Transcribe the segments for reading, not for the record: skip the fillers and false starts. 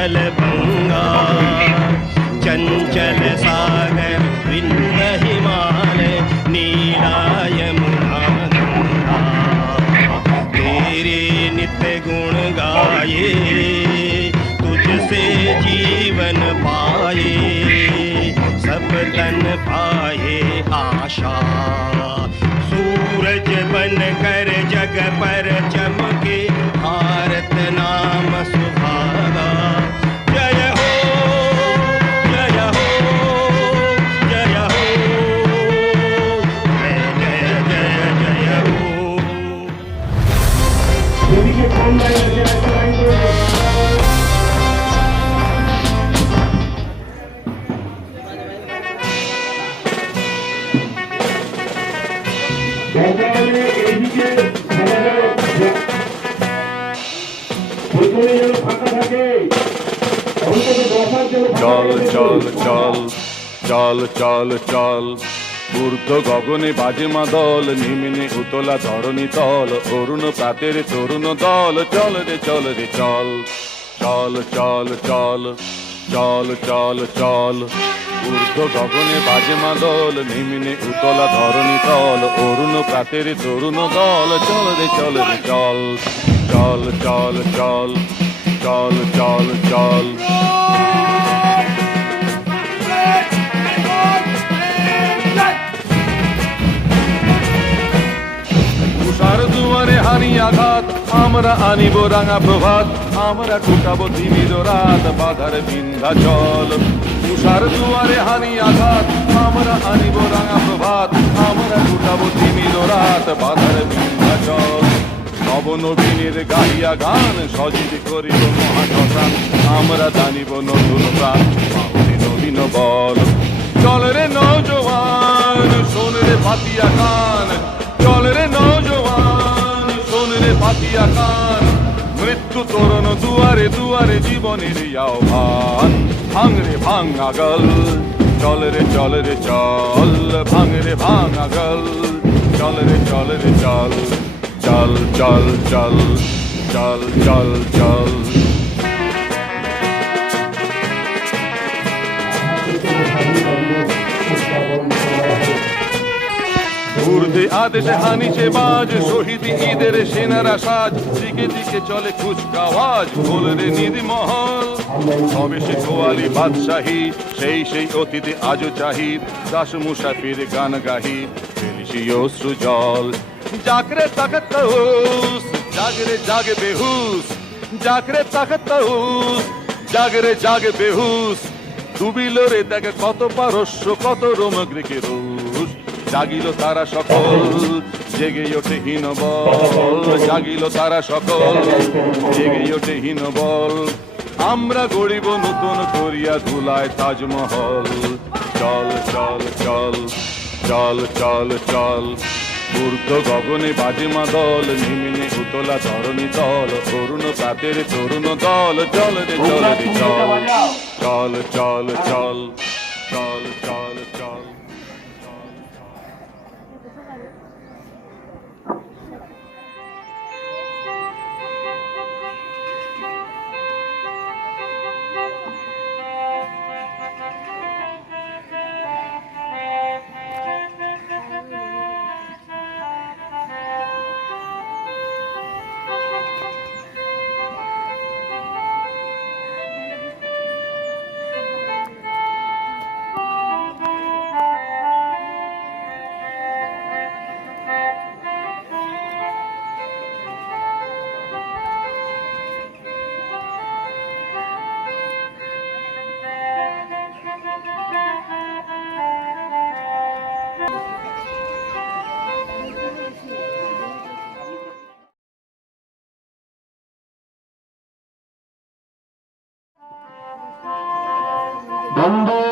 स्थल भंगा चंचल सागर विंध्य हिमालय नीला यमुना गंगा तेरे नित्य गुण गाए तुझसे जीवन पाए सब तन पाए आशा सूरज बन कर जग पर चमके भारत नाम सुभागा जय हो जय हो जय हो जय जय जय जय हो চল চল চল চল চল চল ঊর্ধ্ব গগনে বাজে মাদল নিম্নে উতলা ধরণী তল অরুণ প্রাতের তরুণ দল চল রে চল রে চল চল চল চল চল চল চল ঊর্ধ্ব গগনে বাজে মাদল নিম্নে উতলা ধরণী তল অরুণ প্রাতের তরুণ দল চল রে চল রে চল চল চল চল চল চল চল তুষার দুয়ারে হানি আঘাত আমরা আনিব রাঙা প্রভাত আমরা টুটাবো তিমির রাত বাধার বিন্ধ্যাচল তুষার দুয়ারে হানি আঘাত আমরা আনিব রাঙা প্রভাত আমরা টুটাবো তিমির রাত বাধার বিন্ধ্যাচল নবনবীনের গাহিয়া গান সজীব করিব মহাশ্মশান আমরা জানিব নতুন প্রাণ মাহুতি নবীন বল চল রে নৌজওয়ান শোন রে পাতিয়া কান চল রে নৌজওয়ান শোন রে পাতিয়া কান মৃত্যু তরুণ দুয়ারে দুয়ারে জীবনের আহ্বান ভাঙ রে ভাঙ আগল চল রে চল রে চল ভাঙ রে ভাঙ আগল চল রে চল রে চল চল চল চল চল চল চল ঊর্ধ্বে আদেশে হানিছে বাজ শহীদ ঈদের সেনারা সাজ দিকে দিকে চলে কুচকাওয়াজ বল রে নিধিমহল তবে সে কোয়ালি বাদশাহী সেই সেই অতীতে আজও চাহি দাস মুসাফির গান গাহি ফেলিসি অশ্রু জল জাগরে তাকত তাউস জাগরে জাগে বেহুস জাগরে তাকত তাউস জাগরে জাগে বেহুস ডুবিল রে দেখে কত পারস্য কত রোমগ্রিকে রুশ জাগিল তারা সকল জেগে ওঠে হীন বল জাগিল তারা সকল জেগে ওঠে হীন বল আমরা গড়িব নতুন করিয়া ধুলায় তাজমহল চল চল চল চল চল চল ঊর্ধ্ব গগনে বাজে মাদল নিম্নে উতলা ধরণী দল অরুণ প্রাতের তরুণ দল চল রে চল রে চল চল চল চল চল চল চল বন্দে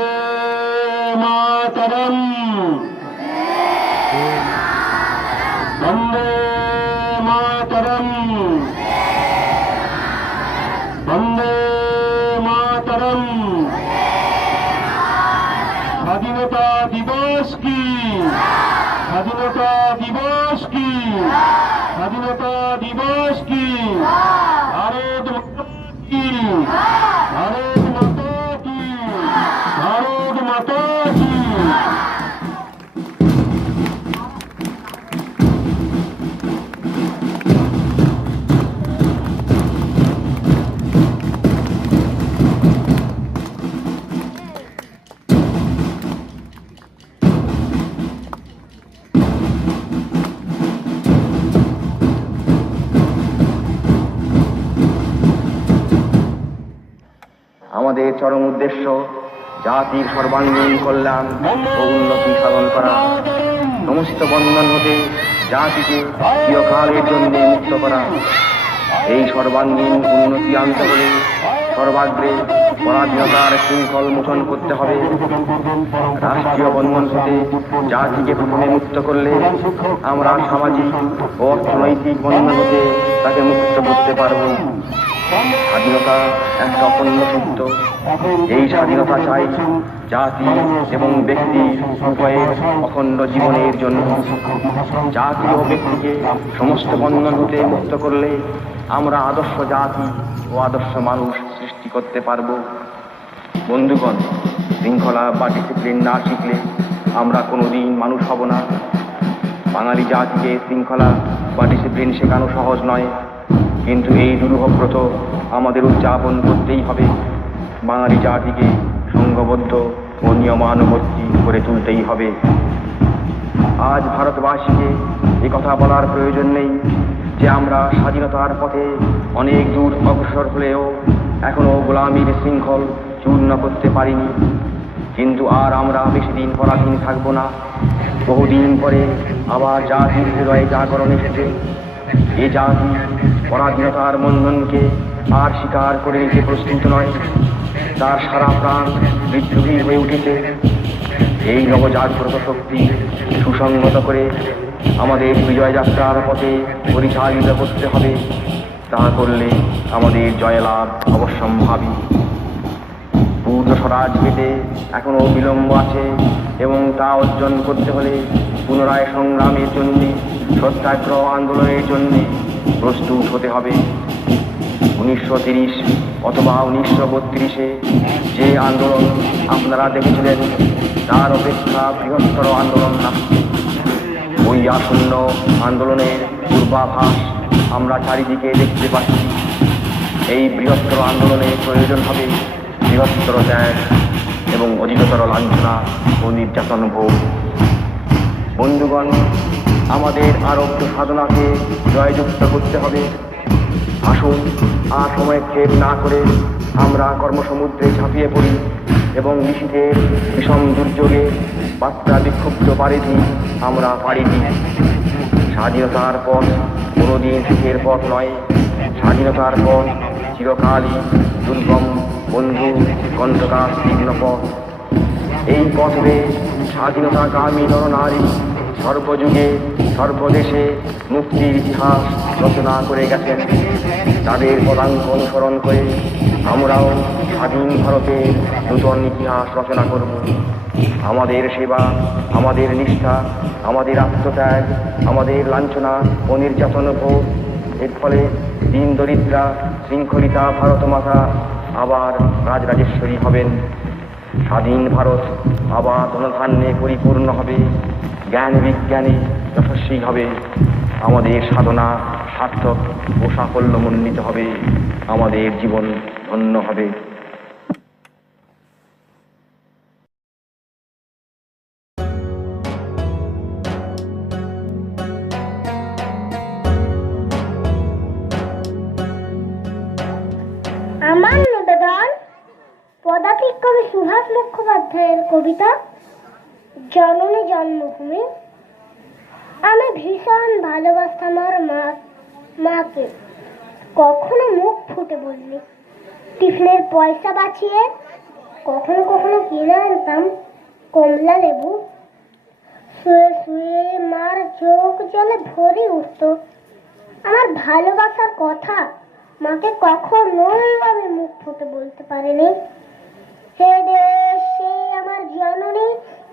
মাতরম বন্দে মাতরম বন্দে মাতরম স্বাধীনতা দিবস কি স্বাধীনতা দিবস কি স্বাধীনতা দিবস কি ভারত মাতা কি চরম উদ্দেশ্য জাতির সর্বাঙ্গীন কল্যাণ ও উন্নতি সাধন করা, সমস্ত বন্ধন হতে জাতিকে চিরকালের জন্য মুক্ত করা। এই সর্বাঙ্গীন উন্নতি আনতে হলে সর্বাগ্রে পরাধীনতার শৃঙ্খল মোচন করতে হবে। রাষ্ট্রীয় বন্ধন হতে জাতিকে প্রথমে মুক্ত করলে আমরা সামাজিক ও অর্থনৈতিক বন্ধন হতে তাকে মুক্ত করতে পারব। স্বাধীনতা একটা অপূর্ণ সত্য। এই স্বাধীনতা চাই জাতি এবং ব্যক্তি উভয়ের অখণ্ড জীবনের জন্য। জাতি ও ব্যক্তিকে সমস্ত বন্ধন হতে মুক্ত করলে আমরা আদর্শ জাতি ও আদর্শ মানুষ সৃষ্টি করতে পারব। বন্ধুগণ, শৃঙ্খলা বা ডিসিপ্লিন না শিখলে আমরা কোনোদিন মানুষ হব না। বাঙালি জাতিকে শৃঙ্খলা বা ডিসিপ্লিন শেখানো সহজ নয়, কিন্তু এই দুরূহ ব্রত আমাদের উদযাপন করতেই হবে। বাঙালি জাতিকে সংঘবদ্ধ ও নিয়মানুবর্তী করে তুলতেই হবে। আজ ভারতবাসীকে কথা বলার প্রয়োজন নেই যে আমরা স্বাধীনতার পথে অনেক দূর অগ্রসর হলেও এখনো গোলামীর শৃঙ্খল চূর্ণ করতে পারিনি। কিন্তু আর আমরা বেশি দিন পরাধীন থাকব না। বহুদিন পরে আবার জাতির হৃদয়ে জাগরণ এসেছে। এ জাতি পরাধীনতার বন্ধনকে আর স্বীকার করে নিতে প্রস্তুত নয়। তার সারা প্রাণ বিদ্রোহী হয়ে উঠেছে। এই নবজাগ্রত শক্তি সুসংগত করে আমাদের বিজয় যাত্রার পথে পরিচালিত করতে হবে। তা করলে আমাদের জয়লাভ অবশ্যম্ভাবী। পূর্ণ স্বরাজ পেতে এখনো বিলম্ব আছে এবং তা অর্জন করতে হলে পুনরায় সংগ্রামের জন্য, সত্যাগ্রহ আন্দোলনের জন্য প্রস্তুত হতে হবে। 1930 অথবা 1932-এ যে আন্দোলন আপনারা দেখেছিলেন তার অপেক্ষা বৃহত্তর আন্দোলন আসছে। ওই আসন্ন আন্দোলনের পূর্বাভাস আমরা চারিদিকে দেখতে পাচ্ছি। এই বৃহত্তর আন্দোলনের প্রয়োজন হবে বৃহত্তর ত্যাগ এবং অধিকতর লাঞ্ছনা ও নির্যাতন ভোগ। বন্ধুগণ, আমাদের আরোগ্য সাধনাকে জয়যুক্ত করতে হবে। আসুন আর সময় ক্ষেপ না করে আমরা কর্মসমুদ্রে ঝাঁপিয়ে পড়ি এবং নিশীথের বিষম দুর্যোগে বার্তা বিক্ষুব্ধ পারিধি আমরা পাড়ি দিই। স্বাধীনতার পথ কোনোদিন সুখের পথ নয়। স্বাধীনতার পথ চিরকালই দুর্গম, বন্ধু, কণ্ঠকাস্তীর্ণ পথ। এই পথে স্বাধীনতাকামী নরনারী সর্বযুগে সর্বদেশে মুক্তির ইতিহাস রচনা করে গেছেন। তাদের পদাঙ্ক অনুসরণ করে আমরাও স্বাধীন ভারতের নূতন ইতিহাস রচনা করব। আমাদের সেবা, আমাদের নিষ্ঠা, আমাদের আত্মত্যাগ, আমাদের লাঞ্ছনা ও নির্যাতন ভোগ, এর ফলে দীন দরিদ্রা শৃঙ্খলিতা ভারতমাতা আবার রাজরাজেশ্বরী হবেন। স্বাধীন ভারত আবার ধনধান্যে পরিপূর্ণ হবে, জ্ঞান বিজ্ঞানে যশস্বী হবে। আমাদের সাধনা সার্থক ও সাফল্যমণ্ডিত হবে। আমাদের জীবন ধন্য হবে। আমার নিবেদন পদাতিক কবি সুভাষ মুখোপাধ্যায়ের কবিতা জননী জন্মভূমি। আমি ভীষণ ভালোবাসতাম আমার মাকে। কখনো মুখ ফুটে বললি, টিফিনের পয়সা বাঁচিয়ে কখনো কখনো কিনে আনতাম কমলা লেবু। শুয়ে শুয়ে মার চোখ জলে ভরে উঠত। আমার ভালোবাসার কথা মাকে কখনোই আমি মুখ ফুটে বলতে পারিনি। হে দেশ, সে আমার জননী,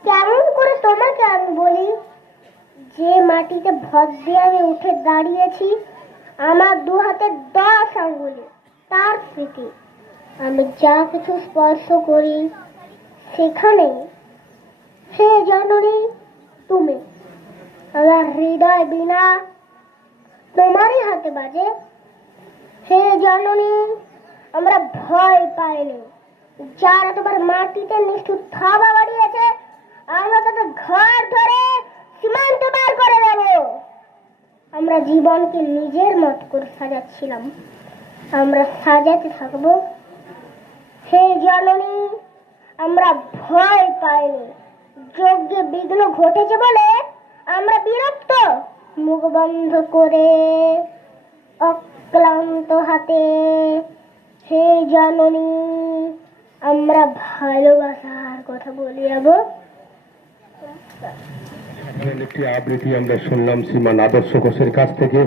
কেমন করে তোমাকে আমি বলি? যে মাটিতে ভর দিয়ে আমি উঠে দাঁড়িয়েছি, আমার দু হাতে 10 আঙ্গুলে তার স্মৃতি। আমি যা কিছু স্পর্শ করি সেখানে হে জননী তুমি। আমার হৃদয় বিনা তোমারই হাতে বাজে। হে জননী, আমরা ভয় পাইনি। যারা তোমার মাটিতে নিষ্ঠুর থাবা বাড়িয়েছে, আমরা তাদের ঘর ধরে সীমান্ত পার করে দেব। আমরা জীবনকে নিজের মত করে সাজাচ্ছিলাম, আমরা সাজাতে থাকবো। হে জননী, আমরা ভয় পাইনি। যজ্ঞে বিঘ্ন ঘটেছে বলে আমরা বিরক্ত। মুখ বন্ধ করে অক্লান্ত হাতে হে জননী আমরা ভালোবাসার কথা বলি যাব। একটি আবৃত্তি আমরা শুনলাম শ্রীমান আদর্শ ঘোষের কাছ থেকে।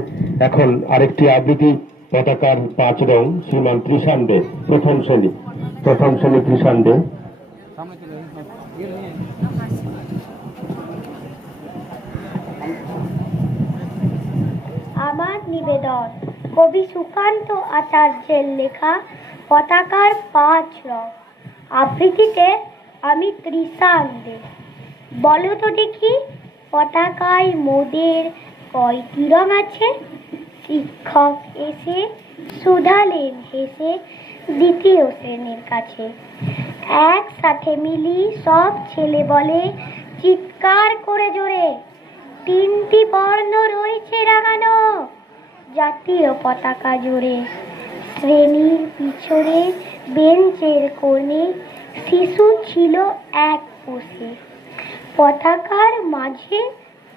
এখন আরেকটি আবৃত্তি পতাকার 5 রং শ্রীমান কৃষাণ দে, প্রথম শ্রেণী কৃষাণ দে। আমার নিবেদন কবি সুকান্ত আচার্যের লেখা পতাকার 5 রং আবৃত্তিতে আমি কৃষাণ দে। বলো তো দেখি পতাকায় মোদের কয়টি রং আছে? শিক্ষক এসে শুধালেন হেসে দ্বিতীয় শ্রেণীর কাছে। একসাথে মিলি সব ছেলে বলে চিৎকার করে জোরে, 3টি বর্ণ রয়েছে রাঙানো জাতীয় পতাকা জুড়ে। শ্রেণীর পিছনে বেঞ্চের কোণে শিশু ছিল এক বসে। পতাকার মাঝে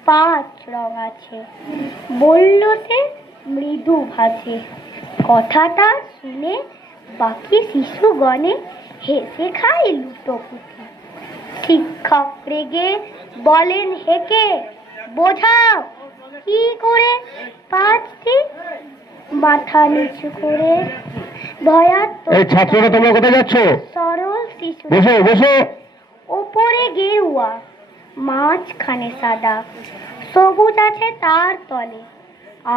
5 রং আছে, বলল সে মৃদু ভাষে। কথাটা শুনে বাকি শিশুগণে হেসে খায় লুটোপুটি। শিক্ষক রেগে বলেন হেকে, বোঝাও কি করে 5টি? মাথা নিচু করে ভয়ার্ত ছাত্ররা তোমরা কোথায় যাচ্ছ? সরল শিশু বসো। ওপরে গেরুয়া, মাঝখানে সাদা, সবুজ আছে তার তলে,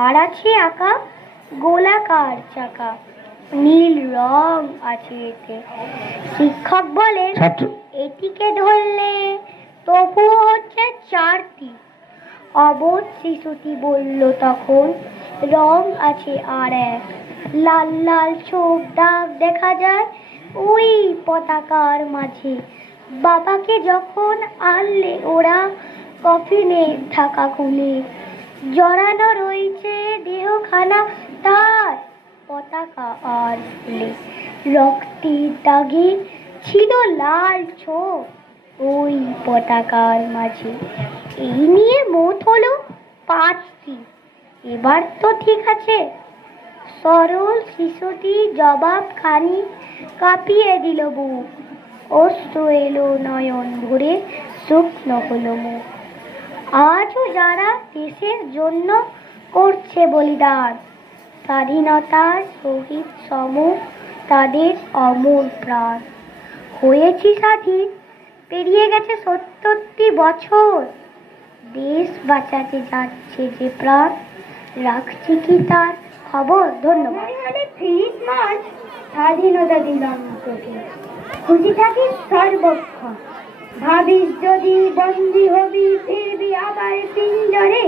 আর আছে আঁকা গোলাকার চাকা, নীল রং আছে এতে। শিক্ষক বলেন এটিকে ধরলে তবুও হচ্ছে 4টি। অবোধ শিশুটি বলল তখন রং আছে আর এক, লাল লাল ছোপ দাগ দেখা যায় ওই পতাকার মাঝে। বাবাকে যখন আনলে ওরা কফিনে ঢাকা খুলে, জড়ানো রয়েছে দেহখানা তার পতাকা আর ফুলে। রক্তের দাগে ছিল লাল ছোপ ওই পতাকার মাঝে। এই নিয়ে মোট হলো 5টি। এবার তো ঠিক আছে? সরল শিশুটি জবাব খানি কাঁপিয়ে দিল বুক, অশ্রু এলো নয়ন ভরে, শুকনো হলো মুখ। আজও যারা দেশের জন্য করছে বলিদান, স্বাধীনতার শহীদ সম তাদের অমর প্রাণ। হয়েছি স্বাধীন, পেরিয়ে গেছে 70টি বছর, দেশ বাঁচাতে যাচ্ছে যে প্রাণ, রাখছি কি তার খবর? ধন্যবাদ। স্বাধীনতা দিলাম তোকে, খুশি থাকিস সর্বক্ষণ। ভাবিস যদি বন্দী হবি, ফিরবি আবার পিঞ্জরে,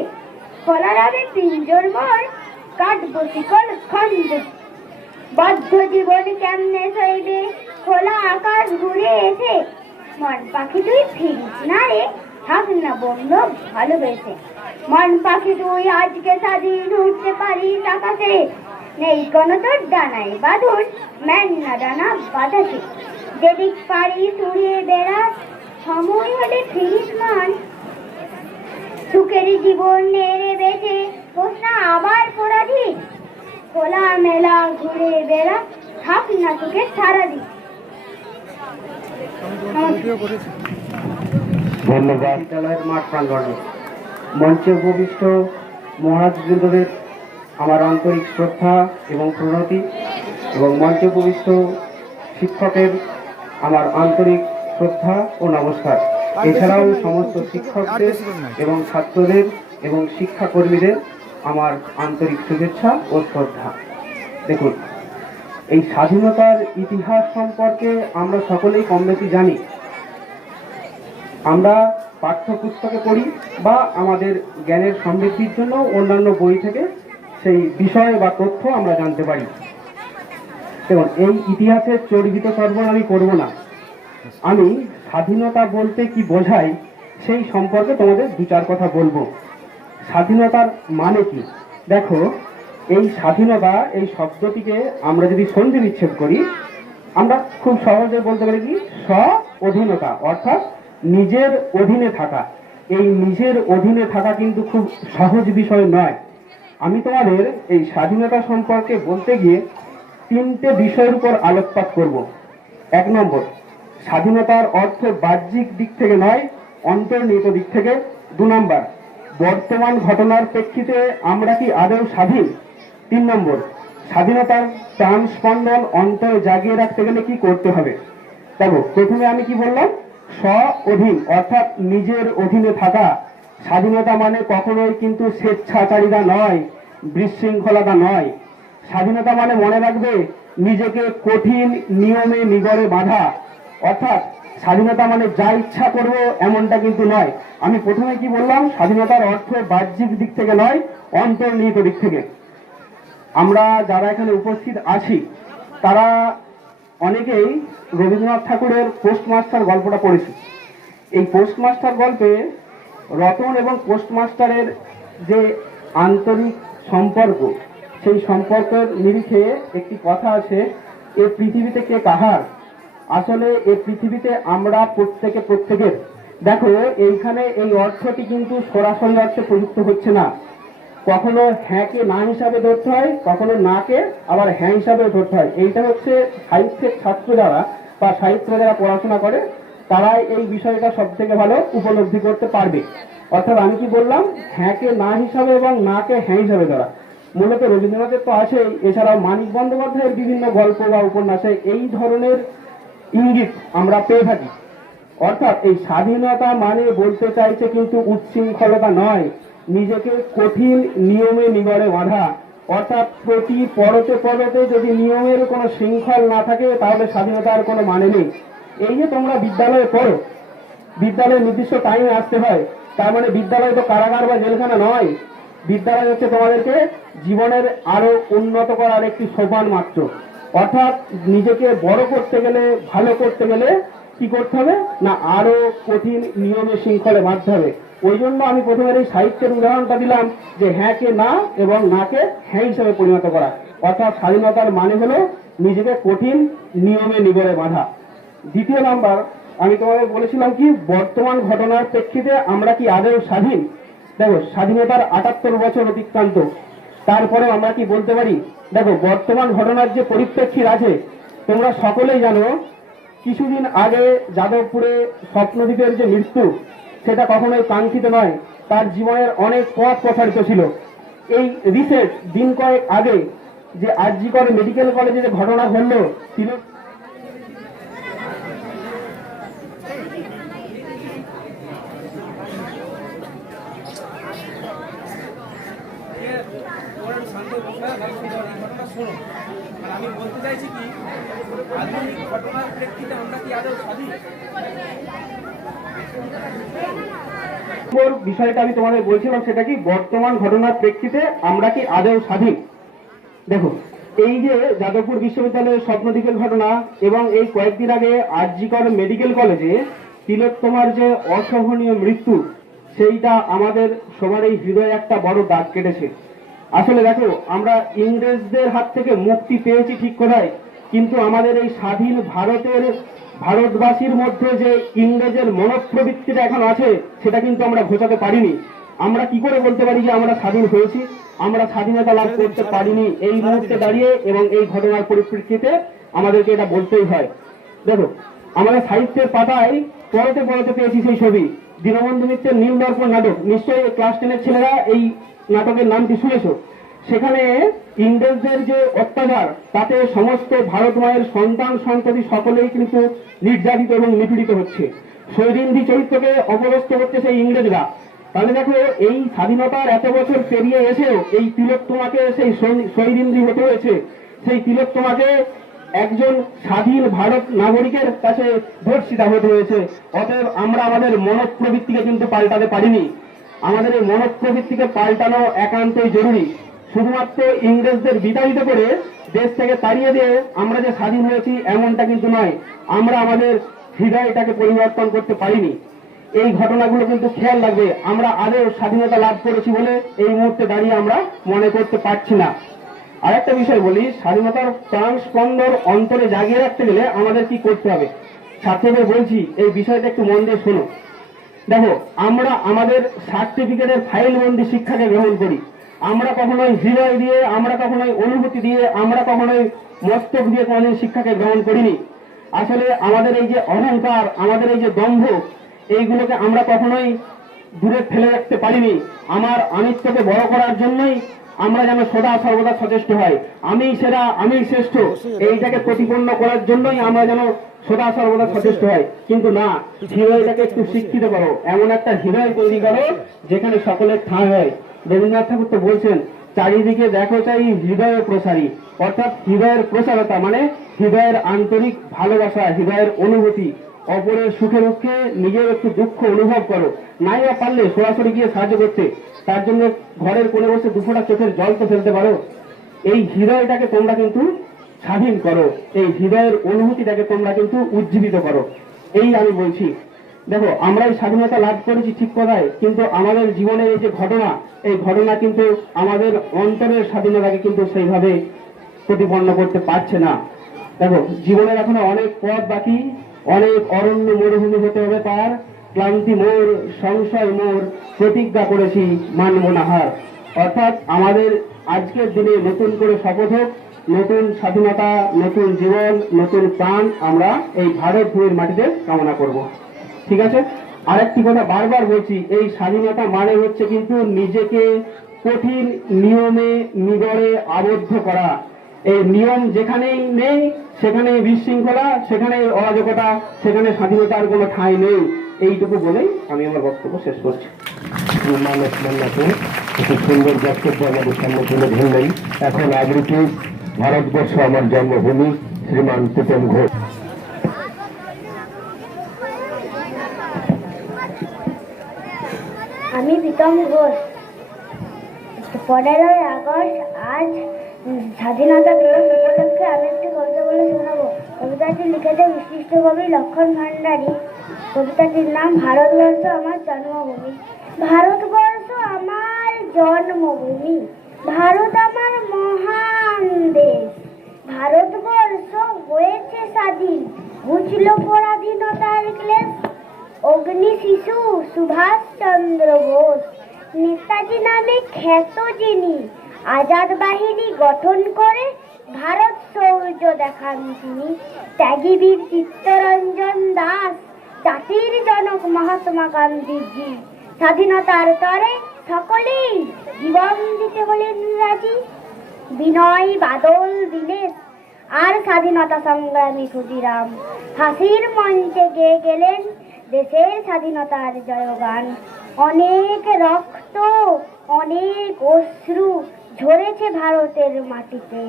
খোলার আগে পিঞ্জর মর, কাটবো শিকল খন্ড। বদ্ধ জীবন কেমনে সইবে খোলা আকাশ ঘুরে এসে, মন পাখি তুই ফিরিস না রে, থাক না বন্ধু ভালোবেসে। মন পাখি তুই আজকে স্বাধীন, উঠতে পারিস আকাশে, নেই কোনো তোর ডানায় বাঁধন, ম্যান না ডানা বাঁধাছে। যেদিক পারিস উড়িয়ে বেড়াস, সময় হলে ফিরিস মান। সুখের জীবন নেড়ে বেঁচে হোস না আবার পরাধীন, খোলা মেলা ঘুরে বেড়া, থাক না তোকে সারাদিন। ধন্যবাদ। বিদ্যালয়ের মাঠ প্রাঙ্গণে মঞ্চে উপবিষ্ট মহারাজবৃন্দদের আমার আন্তরিক শ্রদ্ধা এবং প্রণতি, এবং মঞ্চে উপবিষ্ট শিক্ষকের আমার আন্তরিক শ্রদ্ধা ও নমস্কার। এছাড়াও সমস্ত শিক্ষকদের এবং ছাত্রদের এবং শিক্ষাকর্মীদের আমার আন্তরিক শুভেচ্ছা ও শ্রদ্ধা। দেখুন, এই স্বাধীনতার ইতিহাস সম্পর্কে আমরা সকলেই কম বেশি জানি। আমরা পাঠ্যপুস্তকে পড়ি বা আমাদের জ্ঞানের সমৃদ্ধির জন্য অন্যান্য বই থেকে সেই বিষয় বা তথ্য আমরা জানতে পারি। দেখুন, এই ইতিহাসের চর্বিত সর্বণ আমি করব না। আমি স্বাধীনতা বলতে কি বোঝাই সেই সম্পর্কে তোমাদের 2-4 কথা বলবো। স্বাধীনতার মানে কি? দেখো, এই স্বাধীনতা এই শব্দটিকে আমরা যদি সন্ধি বিচ্ছেদ করি, আমরা খুব সহজে বলতে পারি কি স্ব অধীনতা, অর্থাৎ নিজের অধীনে থাকা। এই নিজের অধীনে থাকা কিন্তু খুব সহজ বিষয় নয়। আমি তোমাদের এই স্বাধীনতা সম্পর্কে বলতে গিয়ে তিনটে বিষয়ের উপর আলোকপাত করব। 1 নম্বর, স্বাধীনতার অর্থ বাহ্যিক দিক থেকে নয়, অন্তর্নিহিত দিক থেকে। 2 নম্বর, বর্তমান ঘটনার প্রেক্ষিতে আমরা কি আদৌ স্বাধীন। 3 নম্বর, স্বাধীনতার প্রাণ স্পন্দন অন্তরে জাগিয়ে রাখতে গেলে কি করতে হবে। দেখো, প্রথমে আমি কি বললাম, স্ব অধীন অর্থাৎ নিজের অধীনে থাকা। স্বাধীনতা মানে কখনোই কিন্তু স্বেচ্ছাচারিতা নয়, বিশৃঙ্খলতা নয়। স্বাধীনতা মানে মনে রাখবে নিজেকে কঠিন নিয়মে নিগড়ে বাঁধা। অর্থাৎ স্বাধীনতা মানে যা ইচ্ছা করব এমনটা কিন্তু নয়। আমি প্রথমে কি বললাম, স্বাধীনতার অর্থ বাহ্যিক দিক থেকে নয়, অন্তর্নিহিত দিক থেকে। আমরা যারা এখানে উপস্থিত আছি তারা অনেকেই রবীন্দ্রনাথ ঠাকুরের পোস্টমাস্টার গল্পটা পড়েছি। এই পোস্টমাস্টার গল্পে রতন এবং পোস্টমাস্টারের যে আন্তরিক সম্পর্ক, সেই সম্পর্কের নিরিখে একটি কথা আছে, এ পৃথিবীতে কে কাহার। আসলে এই পৃথিবীতে আমরা প্রত্যেকের। দেখো, এইখানে এই অর্থটি কিন্তু সরাসরি অর্থে প্রযুক্ত হচ্ছে না। কখনো হ্যাঁকে না হিসাবে ধরতে হয়, কখনো নাকে আবার হ্যাঁ হিসাবে ধরতে হয়। এইটা হচ্ছে সাহিত্যের ছাত্র যারা বা সাহিত্য যারা পড়াশোনা করে তারাই এই বিষয়টা সব থেকে ভালো উপলব্ধি করতে পারবে। অর্থাৎ আমি কি বললাম, হ্যাঁকে না হিসাবে এবং নাকে হ্যাঁ হিসাবে ধরা। মূলত রবীন্দ্রনাথের তো আছেই, এছাড়াও মানিক বন্দ্যোপাধ্যায়ের বিভিন্ন গল্প বা উপন্যাসে এই ধরনের ইঙ্গিত আমরা পেয়ে থাকি। অর্থাৎ এই স্বাধীনতা মানে বলতে চাইছে কিন্তু উচ্ছৃঙ্খলতা নয়, নিজেকে কঠিন নিয়মে নিগড়ে বাঁধা। অর্থাৎ প্রতি পরতে যদি নিয়মের কোনো শৃঙ্খল না থাকে তাহলে স্বাধীনতার কোনো মানে নেই। এই যে তোমরা বিদ্যালয়ে পড়ো, বিদ্যালয়ে নির্দিষ্ট টাইমে আসতে হয়, তার মানে বিদ্যালয় তো কারাগার বা জেলখানা নয়। বিদ্যালয় হচ্ছে তোমাদেরকে জীবনের আরো উন্নত করার একটি সোপান মাত্র। অর্থাৎ নিজেকে বড় করতে গেলে, ভালো করতে গেলে কি করতে হবে না, আরো কঠিন নিয়মে শৃঙ্খলে বাঁধতে হবে। ওই জন্য আমি প্রথমে এই সাহিত্যের উদাহরণটা দিলাম যে হ্যাঁকে না এবং নাকে হ্যাঁ হিসেবে পরিণত করা। অর্থাৎ স্বাধীনতার মানে হলো নিজেকে কঠিন নিয়মে নিগড়ে বাঁধা। 2 নাম্বার, আমি তোমাদের বলেছিলাম কি বর্তমান ঘটনার প্রেক্ষিতে আমরা কি আদৌ স্বাধীন। দেখো, স্বাধীনতার 78 বছর অতিক্রান্ত, তারপরে আমরা কি বলতে পারি। দেখো, বর্তমান ঘটনার যে পরিপ্রেক্ষিত আছে তোমরা সকলেই জানো, কিছুদিন আগে যাদবপুরে স্বপ্নদীপের যে মৃত্যু, সেটা কখনোই কাঙ্ক্ষিত নয়, তার জীবনের অনেক পথ প্রসারিত ছিল। এই রিসেন্ট দিন কয়েক আগে যে আরজি কর মেডিকেল কলেজে যে ঘটনা ঘটল, আমি বলতে চাইছি কি আধুনিক ঘটনার প্রেক্ষিতে আমরা কি আদৌ স্বাধীন। বিষয়টা আমি তোমাদের বলছিলাম সেটা কি বর্তমান ঘটনার প্রেক্ষিতে আমরা কি আদৌ স্বাধীন। দেখো, এই যে যাদবপুর বিশ্ববিদ্যালয়ের স্বপ্নদ্বীপের ঘটনা এবং এই কয়েকদিন আগে আরজি কর মেডিকেল কলেজে তিলোত্তমার যে অসহনীয় মৃত্যু, সেইটা আমাদের সবারই হৃদয়ে একটা বড় দাগ কেটেছে। আসলে দেখো, আমরা ইংরেজদের হাত থেকে মুক্তি পেয়েছি ঠিক কথাই, কিন্তু আমাদের এই স্বাধীন ভারতবাসীর মধ্যে যে ইংরেজের মনোপ্রবৃত্তিটা এখন আছে সেটা কিন্তু আমরা ঘোচাতে পারিনি। আমরা কি করে বলতে পারি যে আমরা স্বাধীন হয়েছি? আমরা স্বাধীনতা লাভ করতে পারিনি এই মুহূর্তে দাঁড়িয়ে, এবং এই ঘটনার পরিপ্রেক্ষিতে আমাদেরকে এটা বলতেই হয়। দেখো, আমাদের সাহিত্যের পাতায় পড়তে পেয়েছি সেই ছবি দীনবন্ধু মিত্রের নীল দর্পণ নাটক। নিশ্চয়ই ক্লাস 10-এর ছেলেরা এই নাটকের নামটি শুনেছ। সেখানে ইংরেজদের যে অত্যাচার, তাতে সমস্ত ভারত মায়ের সন্তান সন্ততি সকলেই কিন্তু নির্যাতিত এবং নিপীড়িত হচ্ছে। সৈরিন্দ্রি চরিত্রকে অপদস্থ করছে সেই ইংরেজরা। তাহলে দেখো, এই স্বাধীনতার এত বছর পেরিয়ে এসেও এই তিলোত্তমাকে সেই সৈরিন্দ্রি হতে হয়েছে। সেই তিলোত্তমাকে একজন স্বাধীন ভারত নাগরিকের কাছে ধর্ষিতা হতে হয়েছে। অতএব আমরা আমাদের মনোপ্রবৃত্তিকে কিন্তু পাল্টাতে পারিনি। আমাদের এই মনোপ্রবৃত্তিকে পাল্টানো একান্তই জরুরি। শুধুমাত্র ইংরেজদের বিতাড়িত করে দেশ থেকে তাড়িয়ে দিয়ে আমরা যে স্বাধীন হয়েছি এমনটা কিন্তু নয়। আমরা আমাদের হৃদয়টাকে পরিবর্তন করতে পারিনি। এই ঘটনাগুলো কিন্তু খেয়াল রাখবে। আমরা আদৌ স্বাধীনতা লাভ করেছি বলে এই মুহূর্তে দাঁড়িয়ে আমরা মনে করতে পারছি না। আরেকটা বিষয় বলি, স্বাধীনতার প্রাণ স্পন্দন অন্তরে জাগিয়ে রাখতে গেলে আমাদের কি করতে হবে। ছাত্রদের বলছি এই বিষয়টা একটু মন দিয়ে শোনো। দেখো, আমরা আমাদের সার্টিফিকেটের ফাইলবন্দি শিক্ষাকে গ্রহণ করি। আমরা কখনোই হৃদয় দিয়ে, আমরা কখনোই অনুভূতি দিয়ে, আমরা কখনোই মস্তক দিয়ে কোনোদিন শিক্ষাকে গ্রহণ করিনি। আসলে আমাদের এই যে অহংকার, আমাদের এই যে দম্ভ, এইগুলোকে আমরা কখনোই দূরে ফেলে রাখতে পারিনি। আমার আমিত্বকে বড় করার জন্যই আমরা যেন সদা সর্বদা সচেষ্ট হয়। আমি সেরা, আমি শ্রেষ্ঠ, এইটাকে প্রতিপন্ন করার জন্যই আমরা যেন সদা সর্বদা সচেষ্ট হয়। কিন্তু না, হৃদয়টাকে একটু শিক্ষিত করো, এমন একটা হৃদয় তৈরি করো যেখানে সকলের ঠাঁই হয়। রবীন্দ্রনাথ ঠাকুর তো বলছেন, চারিদিকে দেখো চাই হৃদয় প্রসারী, অর্থাৎ হৃদয়ের প্রসারতা মানে হৃদয়ের আন্তরিক ভালোবাসা, হৃদয়ের অনুভূতি। অপরের সুখে দুঃখে নিজের একটু দুঃখ অনুভব করো, নাই বা পারলে সরাসরি গিয়ে সাহায্য করতে, তার জন্য ঘরের কোণে বসে দুফোঁটা চোখের জল তো ফেলতে পারো। এই হৃদয়টাকে তোমরা কিন্তু স্বাধীন করো, এই হৃদয়ের অনুভূতিটাকে তোমরা কিন্তু উজ্জীবিত করো। এই আমি বলছি। দেখো, আমরা এই স্বাধীনতা লাভ করেছি ঠিক কথায়, কিন্তু আমাদের জীবনের এই যে ঘটনা, এই ঘটনা কিন্তু আমাদের অন্তরের স্বাধীনতাকে কিন্তু সেইভাবে প্রতিপন্ন করতে পারছে না। দেখো, জীবনের এখনো অনেক পথ বাকি, অনেক অরণ্য মরুভূমি হতে হবে পার। ক্লান্তি মোর, সংশয় মোর, প্রতিজ্ঞা করেছি মানব না হার। অর্থাৎ আমাদের আজকের দিনে নতুন করে শপথ হোক, নতুন স্বাধীনতা, নতুন জীবন, নতুন প্রাণ আমরা এই ভারত ভূমির মাটিতে কামনা করব। ঠিক আছে? আরেকটি কথা বারবার বলছি, এই স্বাধীনতা মানে হচ্ছে কিন্তু নিজেকে কঠিন নিয়মে নিগড়ে আবদ্ধ করা। এই নিয়ম যেখানেই নেই সেখানে বিশৃঙ্খলা, সেখানে অরাজকতা, সেখানে স্বাধীনতার কোনো ঠাঁই নেই। এইটুকু বলেই আমি আমার বক্তব্য শেষ করছি। মানুষ মান্নাকে একটি সুন্দর বক্তব্য আমাদের সামনে তুলে ধরলেন। এখন আবৃত্তি ভারতবর্ষ আমার জন্মভূমি, শ্রীমান প্রীতম ঘোষ। আমি প্রীতম ঘোষ। 15ই আগস্ট আজ স্বাধীনতা দিবস উপলক্ষে আমি একটি কবিতা বলে শোনাবো। কবিতাটি লিখেছে বিশিষ্ট কবি লক্ষণ ভান্ডারী। কবিতাটির নাম ভারতবর্ষ আমার জন্মভূমি। ভারতবর্ষ আমার জন্মভূমি, ভারত আমার মহান দেশ। ভারতবর্ষ হয়েছে স্বাধীন, বুঝল পরাধীনতার ক্লেশ। অগ্নি শিশু সুভাষ চন্দ্র বোস, নেতাজি নামে খ্যাত যিনি, আজাদ বাহিনী গঠন করে ভারত সৌর্য দেখান তিনি। ত্যাগী বীর চিত্তরঞ্জন দাস, জাতির জনক মহাত্মা গান্ধীজি। স্বাধীনতার তরে সকলেই জীবন দিতে হলেন রাজি। বিনয় বাদল দীনেশ আর স্বাধীনতা সংগ্রামী ক্ষুদিরাম ফাঁসির মঞ্চে গেয়ে গেলেন দেশের স্বাধীনতার জয়গান। অনেক রক্ত, অনেক অশ্রু ঝরেছে ভারতের মাটিতে।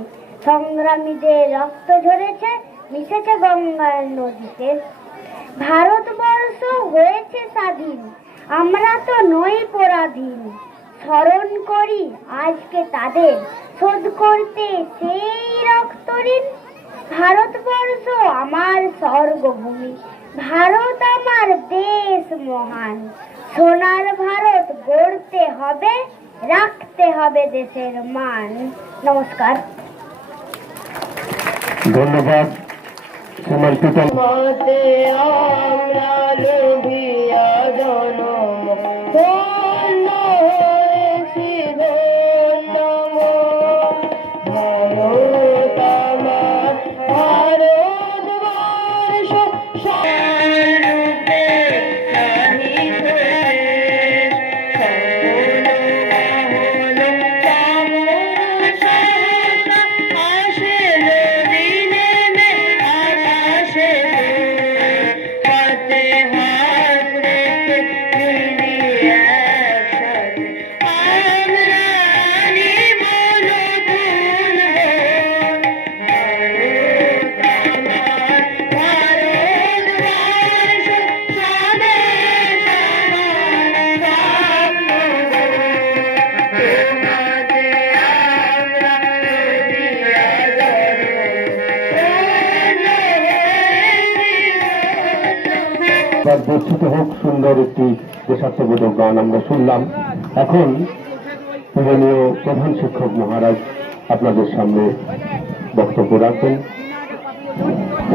সংগ্রামীদের রক্ত ঝরেছে, মিশেছে গঙ্গার নদীতে। ভারতবর্ষ হয়েছে স্বাধীন, আমরা তো নই পরাধীন। স্মরণ করি আজকে তাদের, শোধ করতে সেই রক্ত ঋণ। ভারতবর্ষ আমার স্বর্গভূমি, ভারত আমার দেশ মহান। সোনার ভারত গড়তে হবে, রাখতে হবে দেশের মান। নমস্কার। ধন্যবাদ শ্রীমান প্রীতম। বর্ষিত হোক সুন্দর একটি দেশাত্মবোধক গান আমরা শুনলাম। এখন পূজনীয় প্রধান শিক্ষক মহারাজ আপনাদের সামনে বক্তব্য রাখবেন।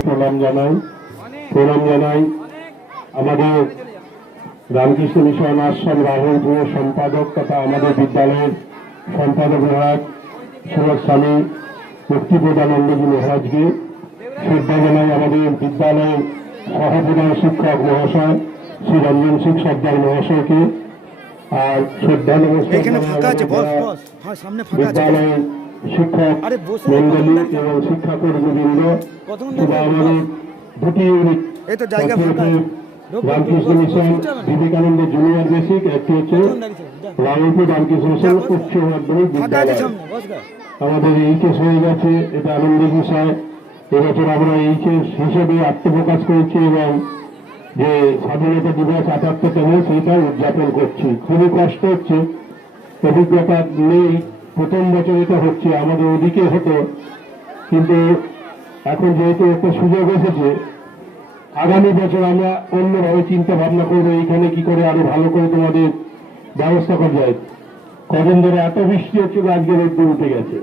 প্রণাম জানাই আমাদের রামকৃষ্ণ মিশন আশ্রম রাহুল যুব সম্পাদক তথা আমাদের বিদ্যালয়ের সম্পাদক মহারাজ সুরজ স্বামী মুক্তিপ্রদানন্দজি মহারাজকে। শ্রদ্ধা জানাই আমাদের বিদ্যালয়ের সহপ্রধান শিক্ষক মহাশয় শ্রী রঞ্জন সিং সর্দার মহাশয়কে। আর শ্রদ্ধা নমস্কার বিদ্যালয়ের শিক্ষক মন্ডলী এবং শিক্ষাকর্মীবৃন্দ। আমাদের দুটি unit Ramakrishna mission Vivekananda junior basic, একটি হচ্ছে রামপুর রামকৃষ্ণ মিশন উচ্চ মাধ্যমিক বিদ্যালয়। আমাদের এইচএস হয়ে গেছে, এটা আনন্দের বিষয়। এবছর আমরা এইচএস হিসেবে আত্মপ্রকাশ করেছি এবং যে স্বাধীনতা দিবস ৭৮তম সেইটা উদযাপন করছি। খুবই কষ্ট হচ্ছে, অভিজ্ঞতা নেই, প্রথম বছর এটা হচ্ছে। আমাদের ওদিকে হতো, কিন্তু এখন যেহেতু একটা সুযোগ এসেছে, আগামী বছর আমরা অন্যভাবে চিন্তা ভাবনা করবো এইখানে কি করে আরো ভালো করে তোমাদের ব্যবস্থা করা যায়। কদিন ধরে এত বৃষ্টি হচ্ছে, আজকে রোদ্দুর উঠে গেছে।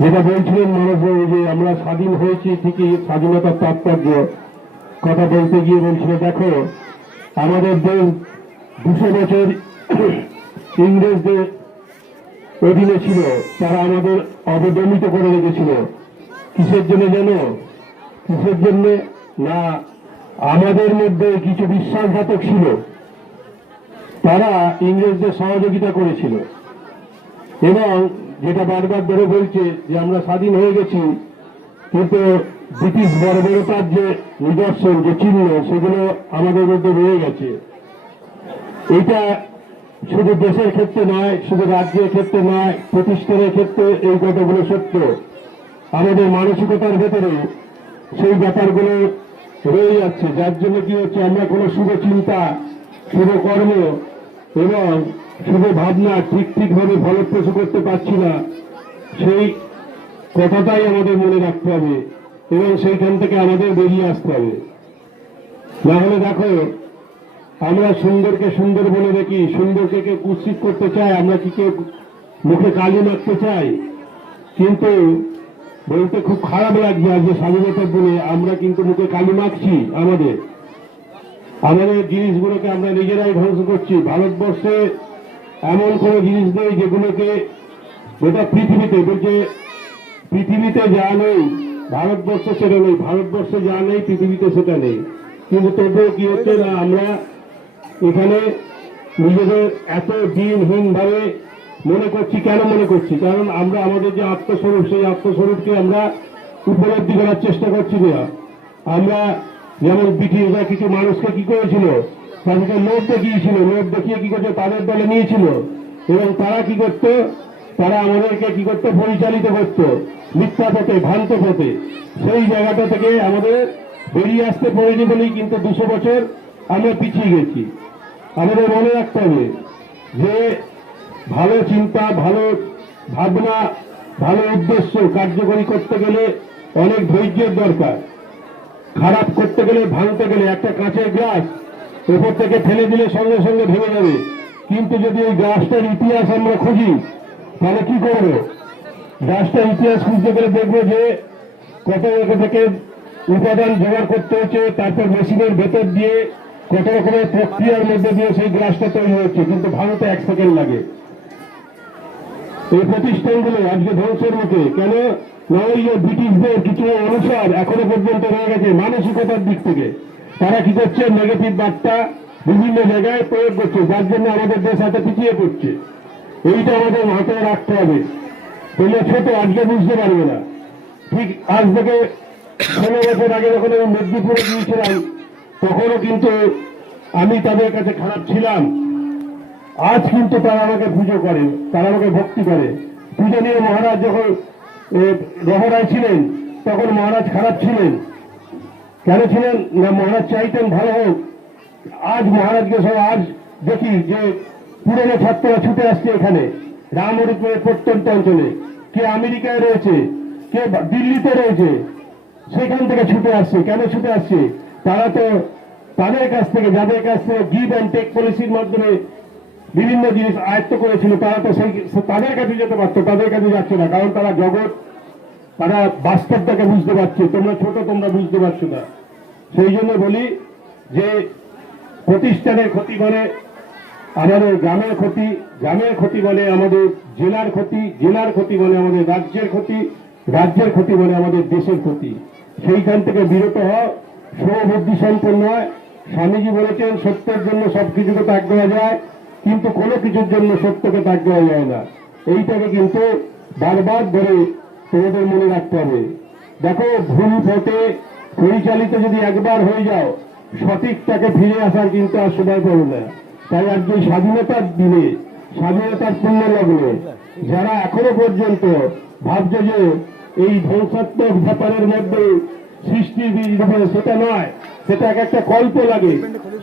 যেটা বলছিলেন মানুষবাবু যে আমরা স্বাধীন হয়েছি ঠিকই, স্বাধীনতার তাৎপর্য কথা বলতে গিয়ে বলছিল, দেখো আমাদের দেশ ২০০ বছর ইংরেজদের অধীনে ছিল, তারা আমাদের অবদমিত করে রেখেছিল। কিসের জন্য জানো? কিসের জন্য না, আমাদের মধ্যে কিছু বিশ্বাসঘাতক ছিল, তারা ইংরেজদের সহযোগিতা করেছিল। এবং যেটা বারবার ধরে বলছে যে আমরা স্বাধীন হয়ে গেছি, কিন্তু ব্রিটিশ বর্বরতার যে নিদর্শন, যে চিহ্ন, সেগুলো আমাদের মধ্যে রয়ে গেছে। এটা শুধু দেশের ক্ষেত্রে নয়, শুধু রাজ্যের ক্ষেত্রে নয়, প্রতিষ্ঠানের ক্ষেত্রে এই কথাগুলো সত্য। আমাদের মানসিকতার ভেতরে সেই ব্যাপারগুলো রয়ে যাচ্ছে, যার জন্য কি হচ্ছে, আমরা কোনো শুভ চিন্তা, শুভ কর্ম এবং শুভ ভাবনা ঠিকভাবে ফলপ্রসূ করতে পারছি না। সেই কথাটাই আমাদের মনে রাখতে হবে এবং সেইখান থেকে আমাদের বেরিয়ে আসতে হবে। নাহলে দেখো, আমরা সুন্দরকে সুন্দর বলে দেখি, সুন্দরকে কেউ কুৎসিত করতে চাই, আমরা কি কেউ মুখে কালি মারতে চাই। কিন্তু বলতে খুব খারাপ লাগছে, আজকে স্বাধীনতার দিনে আমরা কিন্তু মুখে কালি মাখছি। আমাদের জিনিসগুলোকে আমরা নিজেরাই ধ্বংস করছি। ভারতবর্ষে এমন কোনো জিনিস নেই যেগুলোকে গোটা পৃথিবীতে বলছে, পৃথিবীতে যা নেই ভারতবর্ষে সেটা নেই, ভারতবর্ষে যা নেই পৃথিবীতে সেটা নেই। কিন্তু তবুও কি হচ্ছে না, আমরা এখানে নিজেদের এত দিনহীন ভাবে মনে করছি। কেন মনে করছি? কারণ আমরা আমাদের যে আত্মস্বরূপ, সেই আত্মস্বরূপকে আমরা উপলব্ধি করার চেষ্টা করছি না। আমরা যেমন ব্রিটিশরা কিছু মানুষকে কি করেছিল, তাদেরকে লোভ দেখিয়েছিল, লোভ দেখিয়ে কি করছে, তাদের দলে নিয়েছিল এবং তারা কি করতো, তারা আমাদেরকে কি করতো, পরিচালিত করতো মিথ্যা পথে, ভ্রান্ত পথে। সেই জায়গাটা থেকে আমাদের বেরিয়ে আসতে পারেনি বলেই কিন্তু ২০০ বছর আমরা পিছিয়ে গেছি। আমাদের মনে রাখতে হবে যে ভালো চিন্তা, ভালো ভাবনা, ভালো উদ্দেশ্য কার্যকরী করতে গেলে অনেক ধৈর্যের দরকার। খারাপ করতে গেলে, ভাঙতে গেলে, একটা কাঁচের গ্লাস উপর থেকে ফেলে দিলে সঙ্গে সঙ্গে ভেঙে যাবে। কিন্তু যদি ওই গ্লাসটার ইতিহাস আমরা খুঁজি, তাহলে কি করব? গ্লাসটার ইতিহাস খুঁজতে গেলে দেখবো যে কত থেকে উপাদান জোগাড় করতে হচ্ছে, তারপর মেশিনের ভেতর দিয়ে কত রকমের প্রক্রিয়ার মধ্যে দিয়ে সেই গ্লাসটা তৈরি হচ্ছে, কিন্তু ভাঙতে 1 সেকেন্ড লাগে। এই প্রতিষ্ঠানগুলো আজকে ধ্বংসের মুখে কেন? না, ওই ব্রিটিশদের কিছু অনুসার এখনো পর্যন্ত রয়ে গেছে মানসিকতার দিক থেকে। তারা কি করছে, নেগেটিভ বার্তা বিভিন্ন জায়গায় প্রয়োগ করছে, যার জন্য আমাদের দেশ এত পিছিয়ে পড়ছে। এইটা আমাদের মাথায় রাখতে হবে। তোমরা ছোট, আজকে বুঝতে পারবে না। ঠিক আজ থেকে 16 বছর আগে যখন আমি মেদিনীপুরে গিয়েছিলাম, তখনও কিন্তু আমি তাদের কাছে খারাপ ছিলাম। আজ কিন্তু তারা আমাকে পুজো করে, তারা আমাকে ভক্তি করে। পুজো নিয়ে মহারাজ যখন রহরায় ছিলেন, তখন মহারাজ খারাপ ছিলেন। কেন ছিলেন না? মহারাজ চাইতেন ভালো হোক। আজ মহারাজকে সব আজ দেখি যে পুরনো ছাত্ররা ছুটে আসছে এখানে, রামহরিপুরের প্রত্যন্ত অঞ্চলে, কে আমেরিকায় রয়েছে, কে দিল্লিতে রয়েছে, সেখান থেকে ছুটে আসছে। কেন ছুটে আসছে? তারা তো তাদের কাছ থেকে, যাদের কাছ থেকে গিভ অ্যান্ড টেক পলিসির মাধ্যমে বিভিন্ন জিনিস আয়ত্ত করেছিল, তারা তো সেই তাদের কাছে যেতে পারতো, তাদের কাছে যাচ্ছে না, কারণ তারা জগৎ, তারা বাস্তবটাকে বুঝতে পারছে। তোমরা ছোট, তোমরা বুঝতে পারছো না। সেই জন্য বলি যে প্রতিষ্ঠানের ক্ষতি মানে আমাদের গ্রামের ক্ষতি, গ্রামের ক্ষতি মানে আমাদের জেলার ক্ষতি, জেলার ক্ষতি মানে আমাদের রাজ্যের ক্ষতি, রাজ্যের ক্ষতি মানে আমাদের দেশের ক্ষতি। সেইখান থেকে বিরত হওয়া, সৌবুদ্ধি সম্পন্ন হয়। স্বামীজি বলেছেন সত্যের জন্য সবকিছুকে ত্যাগ করা যায়, কিন্তু কোনো কিছুর জন্য সত্যকে ত্যাগ করা যায় না। এইটাকে কিন্তু বারবার ধরে তোমাদের মনে রাখতে হবে। দেখো, ভুল পথে পরিচালিত যদি একবার হয়ে যাও, সঠিকটাকে ফিরে আসার কিন্তু আর সময় পাবে না। তাই আজকে স্বাধীনতার দিনে, স্বাধীনতার পূর্ণ লগ্নে যারা এখনো পর্যন্ত ভাবছে যে এই ধ্বংসাত্মক ব্যাপারের মধ্যে সৃষ্টির বীজ দেবে, সেটা নয়, সেটা এক একটা কল্প লাগে।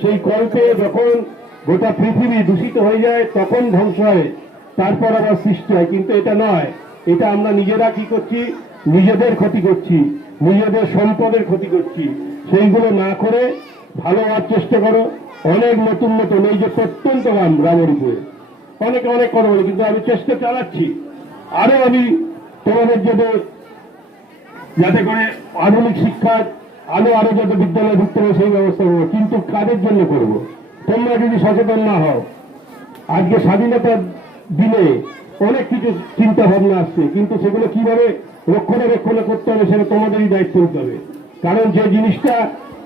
সেই কল্পে যখন গোটা পৃথিবী দূষিত হয়ে যায় তখন ধ্বংস হয়, তারপর আবার সৃষ্টি হয়। কিন্তু এটা নয়, এটা আমরা নিজেরা কি করছি, নিজেদের ক্ষতি করছি, নিজেদের সম্পদের ক্ষতি করছি। সেইগুলো না করে ভালো হওয়ার চেষ্টা করো। অনেক নতুন নতুন, এই যে প্রত্যন্ত গ্রাম, গ্রামের উপরে অনেকে অনেক কথা বলে, কিন্তু আমি চেষ্টা চালাচ্ছি আরো আমি তোমাদের যাতে করে আধুনিক শিক্ষা আরো যাতে বিদ্যালয়ে ঢুকতে হবে সেই ব্যবস্থা করবো। কিন্তু কাদের জন্য করব? তোমরা যদি সচেতন না হও, আজকে স্বাধীনতার দিনে অনেক কিছু চিন্তা ভাবনা আসছে, কিন্তু সেগুলো কিভাবে রক্ষণাবেক্ষণ করতে হবে সেটা তোমাদেরই দায়িত্ব নিতে হবে। কারণ যে জিনিসটা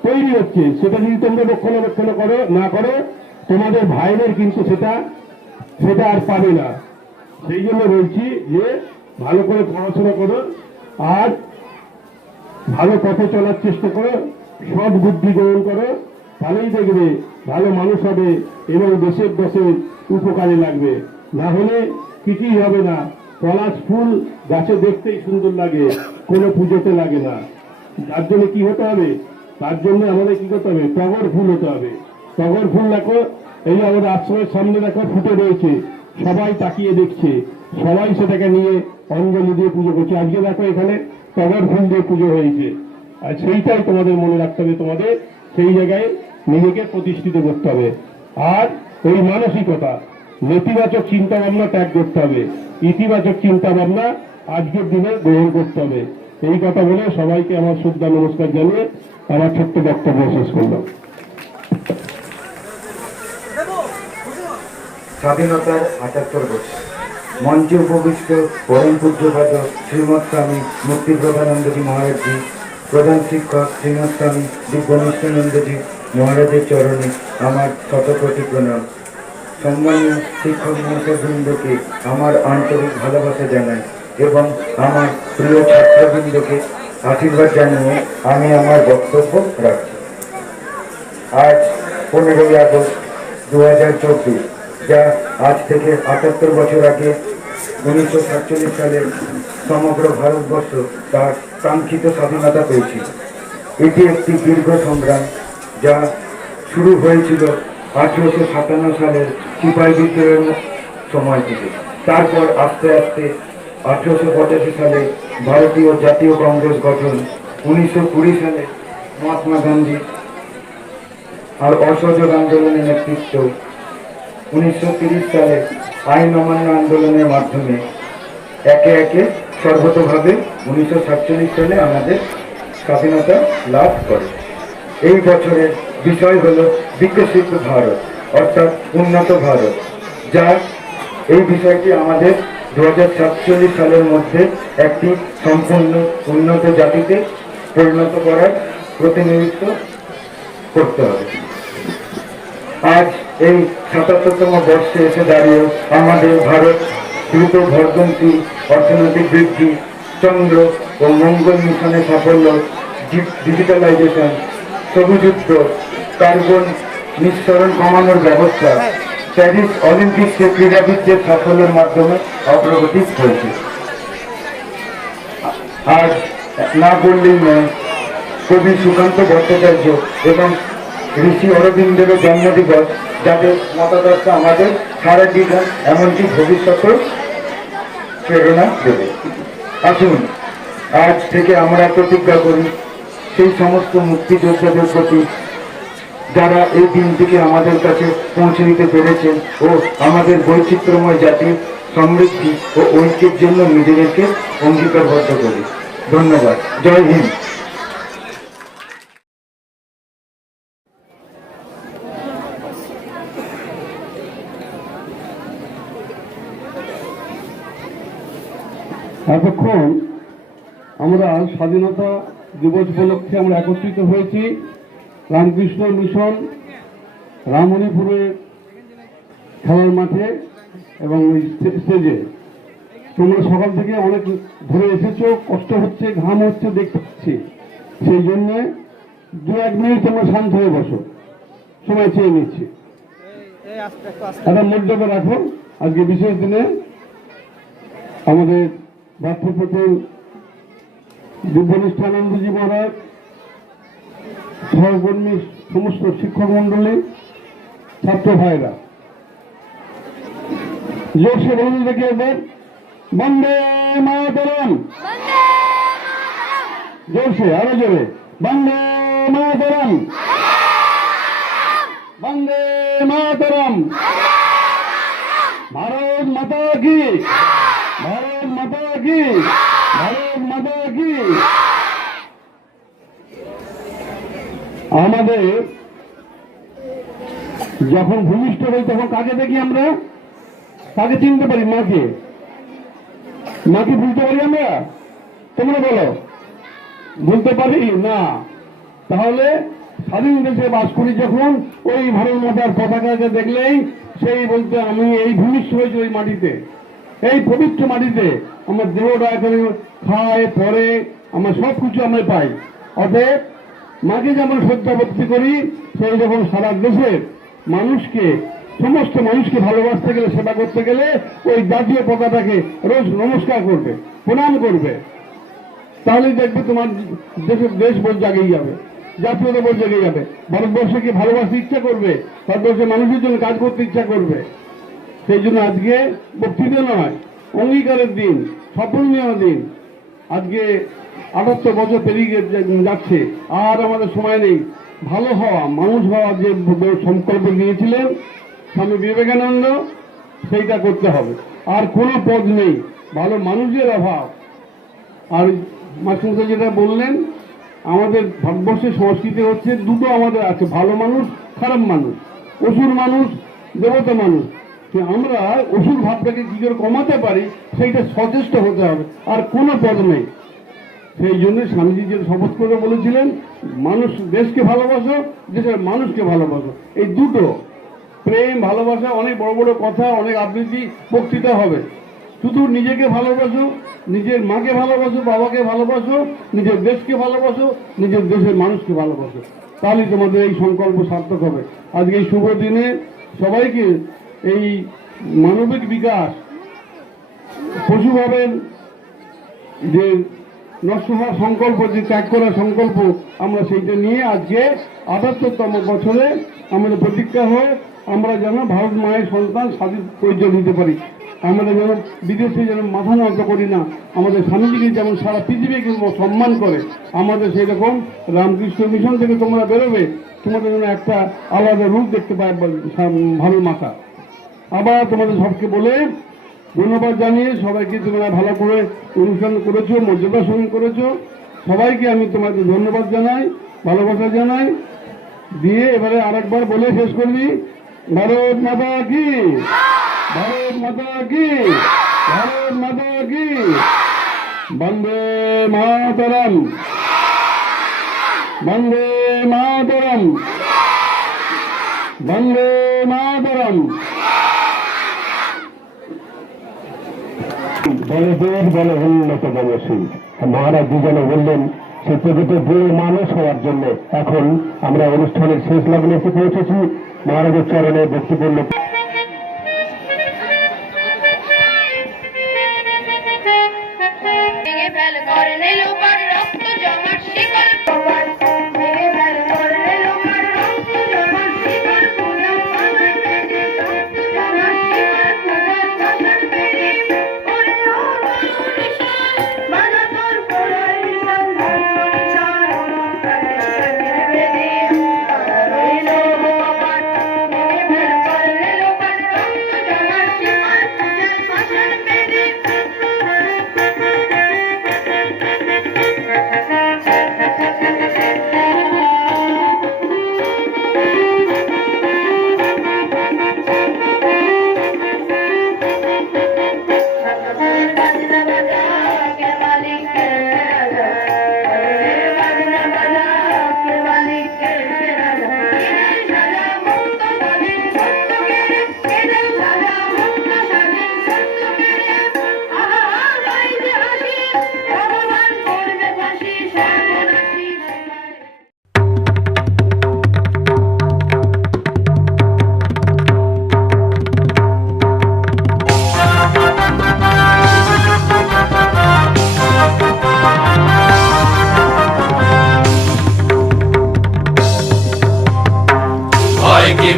তৈরি হচ্ছে সেটা যদি তোমরা রক্ষণাবেক্ষণ করো না করো, তোমাদের ভাইদের কিন্তু সেটা আর পাবে না। সেই জন্য বলছি যে ভালো করে পড়াশোনা করো, আর ভালো পথে চলার চেষ্টা করো, সৎ বুদ্ধি গ্রহণ করো, তাহলেই দেখবে ভালো মানুষ হবে এবং দেশের উপকারে লাগবে। না হলে কিছুই হবে না। পলাশ ফুল গাছে দেখতেই সুন্দর লাগে, কোনো পুজোতে লাগে না। তার জন্য কি হতে হবে? তার জন্য আমাদের কি করতে হবে? টগর ফুল হতে হবে। টগর ফুল দেখো, এই আমাদের আশ্রমের সামনে দেখো ফুটে রয়েছে, সবাই তাকিয়ে দেখছে, সবাই সেটাকে নিয়ে অঞ্জলি দিয়ে পুজো করছে। আজকে দেখো এখানে টগর ফুল দিয়ে পুজো হয়েছে। আর সেইটাই তোমাদের মনে রাখতে হবে, তোমাদের সেই জায়গায় নিজেকে প্রতিষ্ঠিত করতে হবে। আর এই মানসিকতা, নেতিবাচক চিন্তা ভাবনা ত্যাগ করতে হবে, ইতিবাচক চিন্তা ভাবনা আজকের দিনে গ্রহণ করতে হবে। এই কথা বলে সবাইকে আমার শ্রদ্ধা নমস্কার জানিয়ে আমার ছোট্ট বক্তব্য শেষ করলাম। স্বাধীনতার ৭৮ বছর মঞ্চে উপবিষ্ট পরম পূজ্যপাদ শ্রীমৎ স্বামী মুক্তিপ্রভানন্দজি মহারাজজি, প্রধান শিক্ষক শ্রীমৎ স্বামী দিব্যনিষ্ঠানন্দজি মহারাজের চরণে আমার শতকোটি প্রণাম। সম্মানীয় শিক্ষক মহাশয়বৃন্দকে আমার আন্তরিক ভালোবাসা জানাই এবং আমার প্রিয় ছাত্রবৃন্দকে আশীর্বাদ জানিয়ে আমি আমার বক্তব্য রাখছি। আজ 15ই আগস্ট 2024, যা আজ থেকে ৭৮ বছর আগে 1947 সালে সমগ্র ভারতবর্ষ তার কাঙ্ক্ষিত স্বাধীনতা পেয়েছিল। এটি একটি দীর্ঘ সংগ্রাম, যা শুরু হয়েছিল 1857 সালের সিপাহী বিদ্রোহের সময় থেকে। তারপর আস্তে আস্তে 1885 সালে ভারতীয় জাতীয় কংগ্রেস গঠন, 1920 সালে মহাত্মা গান্ধী আর অসহযোগ আন্দোলনের নেতৃত্ব, 1930 সালে আইন অমান্য আন্দোলনের মাধ্যমে একে একে সর্বতভাবে 1947 সালে আমাদের স্বাধীনতা লাভ করে। এই বছরের বিষয় হল বিকশিত ভারত, অর্থাৎ উন্নত ভারত, যা এই বিষয়টি আমাদের 2047 সালের মধ্যে একটি সম্পূর্ণ উন্নত জাতিতে পরিণত করার প্রতিনিধিত্ব করতে হবে। আজ এই ৭৭তম বর্ষে এসে দাঁড়িয়ে আমাদের ভারত দ্রুত বর্ধনশীল অর্থনৈতিক বৃদ্ধি, চন্দ্র ও মঙ্গল মিশনের সাফল্য, ডিজিটালাইজেশন, সবুযুদ্ধ, কার্বন নিঃসরণ কমানোর ব্যবস্থা, প্যারিস অলিম্পিক্সে ক্রীড়াবিদদের সাফল্যের মাধ্যমে অগ্রগতি হয়েছে। আজ না বললেই নয়, কবি সুকান্ত ভট্টাচার্য এবং ঋষি অরবিন্দেরও জন্মদিবস, যাদের মতাদর্শ আমাদের সারা জীবন এমনকি ভবিষ্যতেও প্রেরণা দেবে। আসুন আজ থেকে আমরা প্রতিজ্ঞা করি সেই সমস্ত মুক্তিযোদ্ধাদের প্রতি যারা এই দিনটিকে আমাদের কাছে পৌঁছে দিতে পেরেছেন ও আমাদের বৈচিত্র্যময় জাতির সমৃদ্ধি ও ঐক্যের জন্য নিজেদেরকে অঙ্গীকারবদ্ধ করি। ধন্যবাদ। জয় হিন্দ। এতক্ষণ আমরা স্বাধীনতা দিবস উপলক্ষে আমরা একত্রিত হয়েছি রামকৃষ্ণ মিশন রামণীপুরের খেলার মাঠে এবং ওই স্টেজে। তোমরা সকাল থেকে অনেক ধরে এসেছো, কষ্ট হচ্ছে, ঘাম হচ্ছে, দেখতে পাচ্ছি। সেই জন্য 2-1 মিনিট তোমরা শান্ত হয়ে বসো, সময় চেয়ে নিচ্ছি। একটা মর্যাদা রাখো। আজকে বিশেষ দিনে আমাদের ভাতৃপ্রতিম দিব্যনিষ্ঠানন্দজি মহারাজ, সহকর্মী, সমস্ত শিক্ষক মন্ডলী, ছাত্র ভাইরা, জোরসে বলুন দেখি এবার বন্দে মাতরম। জোরসে, আরো জোরে বন্দে মাতরম, বন্দে মাতরম। ভারত মাতা কি, ভারত মাতা কি, ভারত মাতা কি। আমাদের যখন ভূমিষ্ঠ হই তখন কাকে দেখি আমরা? কাকে চিনতে পারি? মাকে। মাকে ভুলতে পারি আমরা? তোমরা বলো, ভুলতে পারি না? তাহলে স্বাধীন দেশে বাস করি যখন, ওই ভারত মাতার পতাকাকে দেখলেই সেই বলতে আমি এই ভূমিষ্ঠ হয়েছি ওই মাটিতে, এই পবিত্র মাটিতে। আমার দেহটা এখানে খায়, পরে আমার সব কিছু আমরা পাই। অতএব মাকে যেমন শ্রদ্ধা ভক্তি করি, সেই রকম সারা দেশের মানুষকে, সমস্ত মানুষকে ভালোবাসতে গেলে, সেবা করতে গেলে ওই জাতীয় পতাকাকে রোজ নমস্কার করবে, প্রণাম করবে। তাহলেই দেখবে তোমার দেশের দেশবোধ জাগিয়ে যাবে, জাতীয়তা বোধ জাগিয়ে যাবে। ভারতবর্ষকে ভালোবাসতে ইচ্ছা করবে, ভারতবর্ষের মানুষের জন্য কাজ করতে ইচ্ছা করবে। সেই জন্য আজকে বক্তৃতা নয়, অঙ্গীকারের দিন, শপথ নেওয়ার দিন। আজকে 78 বছর পেরিয়ে যাচ্ছে, আর আমাদের সময় নেই। ভালো হওয়া, মানুষ হওয়া যে সংকল্প নিয়েছিলেন স্বামী বিবেকানন্দ, সেইটা করতে হবে। আর কোনো পদ নেই, ভালো মানুষের অভাব। আর মাস্টার যেটা বললেন, আমাদের ভারতবর্ষের সংস্কৃতি হচ্ছে দুটো আমাদের আছে, ভালো মানুষ, খারাপ মানুষ, অসুর মানুষ, দেবতা মানুষ। আমরা অসুর ভাবটাকে কি করে কমাতে পারি সেইটা সচেষ্ট হতে হবে, আর কোনো পদ নেই। সেই জন্য স্বামীজি যে শপথ করে বলেছিলেন, মানুষ, দেশকে ভালোবাসো, দেশের মানুষকে ভালোবাসো। এই দুটো, প্রেম ভালোবাসা, অনেক বড় বড় কথা, অনেক আবৃত্তি বক্তৃতা হবে। শুধু নিজেকে ভালোবাসো, নিজের মাকে ভালোবাসো, বাবাকে ভালোবাসো, নিজের দেশকে ভালোবাসো, নিজের দেশের মানুষকে ভালোবাসো। তাহলেই তোমাদের এই সংকল্প সার্থক হবে। আজকে এই শুভ দিনে সবাইকে এই মানবিক বিকাশ, পশুভাবের যে নষ্ট হওয়ার সংকল্প, যে ত্যাগ করার সংকল্প, আমরা সেইটা নিয়ে আজকে 78তম বছরে আমাদের প্রতিজ্ঞা হয়ে আমরা যেন ভারত মায়ের সন্তান স্বাধীন পরিচয় দিতে পারি। আমরা যেন বিদেশে যেন মাথা নত করি না, আমাদের স্বামীজিকে যেমন সারা পৃথিবীকে সম্মান করে, আমাদের সেই রকম রামকৃষ্ণ মিশন থেকে তোমরা বেরোবে, তোমাদের যেন একটা আলাদা রূপ দেখতে পায় ভালো মাথা। আবার তোমাদের সবকে বলে ধন্যবাদ জানিয়ে সবাইকে তোমরা ভালো করে অনুষ্ঠান করেছো, মর্যাদার সঙ্গে করেছো, সবাইকে আমি তোমাদের ধন্যবাদ জানাই, ভালোবাসা জানাই। দিয়ে এবারে আরেকবার বলে শেষ করবি, ভারত মাতা কি, ভারত মাতা কি, ভারত মাতা কি। বন্দে মাতরম, বন্দে মাতরম, বন্দে মাতরম। বলে দেশ বলে উন্নত মানসী। মহারাজ যেন বললেন সেই প্রকৃত বুড়ো মানুষ হওয়ার জন্য। এখন আমরা অনুষ্ঠানের শেষ লগ্নে এসে পৌঁছেছি। মহারাজের চরণে বক্তব্য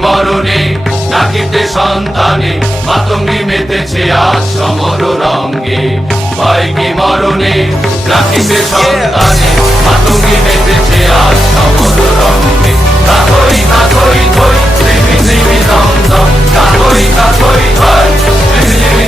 মরণে নাকিতে সন্তানে মাতঙ্গি মেতেছে আজ সমর রঙ্গে। ভয় কি মরণে নাকিতে সন্তানে